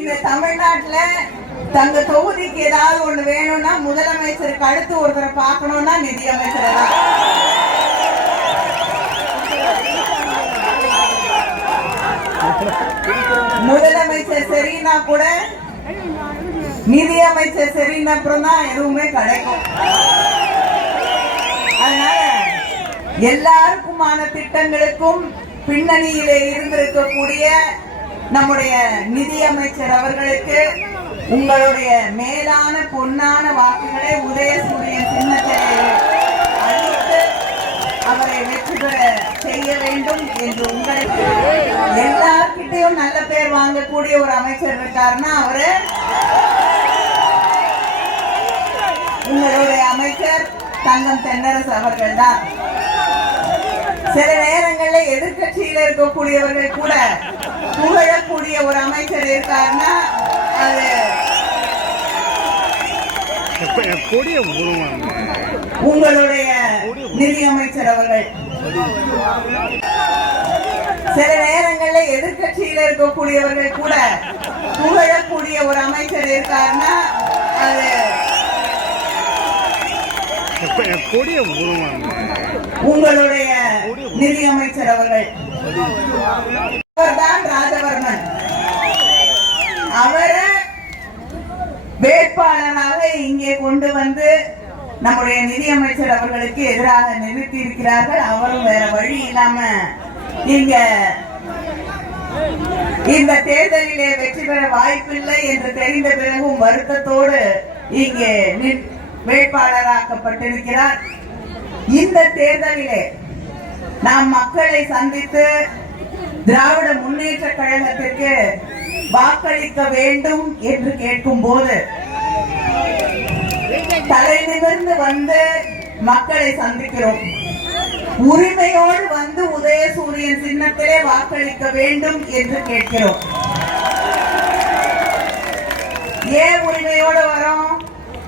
இந்த தமிழ்நாட்டுல தங்க தொகுதிக்கு ஏதாவது ஒண்ணு வேணும்னா முதலமைச்சருக்கு அடுத்து ஒருத்தரை பார்க்கணும்னா நிதியமைச்சர் தான். முதலமைச்சர் சரின்னா கூட நிதியமைச்சர் சரின்னா அப்புறம் தான் எதுவுமே கிடைக்கும். அதனால எல்லாருக்குமான திட்டங்களுக்கும் பின்னணியிலே இருந்திருக்கக்கூடிய நம்முடைய நிதியமைச்சர் அவர்களுக்கு உங்களுடைய மேலான பொன்னான வாக்குகளை உதயசூரியன் சின்னத்திலே அளித்து அவரை வெற்றி பெற செய்ய வேண்டும் என்று உங்களுக்கு எல்லார்கிட்டையும் நல்ல பேர் வாங்கக்கூடிய ஒரு அமைச்சர் இருக்காருன்னா அவரு உங்களுடைய அமைச்சர் தங்கம் தென்னரசு அவர்கள் தான். சில நேரங்களில் எதிர்கட்சியில இருக்கக்கூடியவர்கள் கூட புகழக்கூடிய ஒரு அமைச்சர் இருக்காருன்னா அது உங்களுடைய நிதியமைச்சர் அவர்கள். சில நேரங்களில் எதிர்கட்சியில இருக்கக்கூடியவர்கள் கூட புகழக்கூடிய ஒரு அமைச்சர் இருக்காருன்னா அது உங்களுடைய நிதியமைச்சர் அவர்கள். அவர்தான் ராஜவர்மன். அவரை வேட்பாளராக இங்கே கொண்டு வந்து நம்முடைய நிதியமைச்சர் அவர்களுக்கு எதிராக நிறுத்தி இருக்கிறார்கள். அவரும் வேற வழி இல்லாம இங்க இந்த தேர்தலிலே வெற்றி பெற வாய்ப்பில்லை என்று தெரிந்த பிறகும் வருத்தத்தோடு இங்கே வேட்பாளராக்கப்பட்டிருக்கிறார். இந்த தேர்தலிலே நாம் மக்களை சந்தித்து திராவிட முன்னேற்ற கழகத்திற்கு வாக்களிக்க வேண்டும் என்று கேட்கும் போது தலை நிமிர்ந்து வந்து மக்களை சந்திக்கிறோம். உரிமையோடு வந்து உதயசூரியன் சின்னத்திலே வாக்களிக்க வேண்டும் என்று கேட்கிறோம். ஏன் உரிமையோடு வரோம்?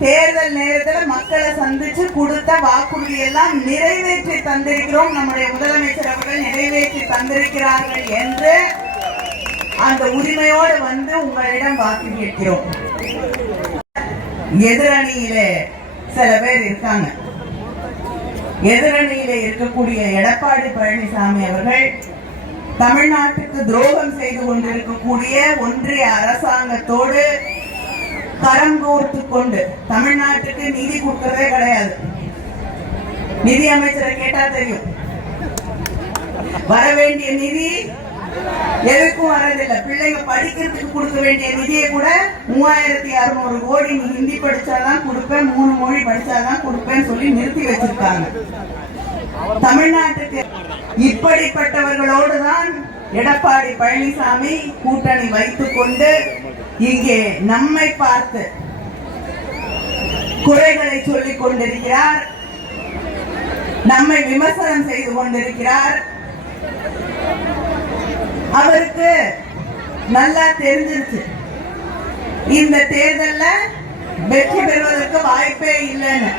தேர்தல் நேரத்தில் மக்களை சந்திச்சு கொடுத்த வாக்குறுதி எல்லாம் நிறைவேற்றி தந்திருக்கிறோம். நம்முடைய முதலமைச்சர் அவர்கள் நிறைவேற்றி தந்திருக்கிறார்கள் என்று அந்த உரிமையோடு வந்து உங்களிடம் வாக்கு கேட்கிறோம். எதிரணியிலே சில பேர் இருக்காங்க. எதிரணியிலே இருக்கக்கூடிய எடப்பாடி பழனிசாமி அவர்கள் தமிழ்நாட்டுக்கு துரோகம் செய்து கொண்டிருக்கக்கூடிய ஒன்றிய அரசாங்கத்தோடு கரம் கோர்த்து கொண்டு தமிழ்நாட்டுக்கு நிதி கொடுக்கறதே கிடையாது. நிதி அமைச்சரை கேட்டா தெரியும். வர வேண்டிய நிதி எதுக்கும் வரதில்லை. பிள்ளைங்க படிக்கிறதுக்கு கொடுக்க வேண்டிய நிதியை கூட 3600 கோடி நீ ஹிந்தி படிச்சாதான் கொடுப்பேன், 3 மொழி படிச்சாதான் கொடுப்பேன்னு சொல்லி நிறுத்தி வச்சிருக்காங்க. தமிழ்நாட்டுக்கு இப்படிப்பட்டவர்களோடு தான் எடப்பாடி பழனிசாமி கூட்டணி வைத்துக் கொண்டு இங்கே நம்மை பார்த்து குறைகளை சொல்லிக் கொண்டிருக்கிறார், நம்மை விமர்சனம் செய்து கொண்டிருக்கிறார். அவருக்கு நல்லா தெரிஞ்சிருச்சு இந்த தேர்தல்ல வெற்றி பெறுவதற்கு வாய்ப்பே இல்லைன்னு.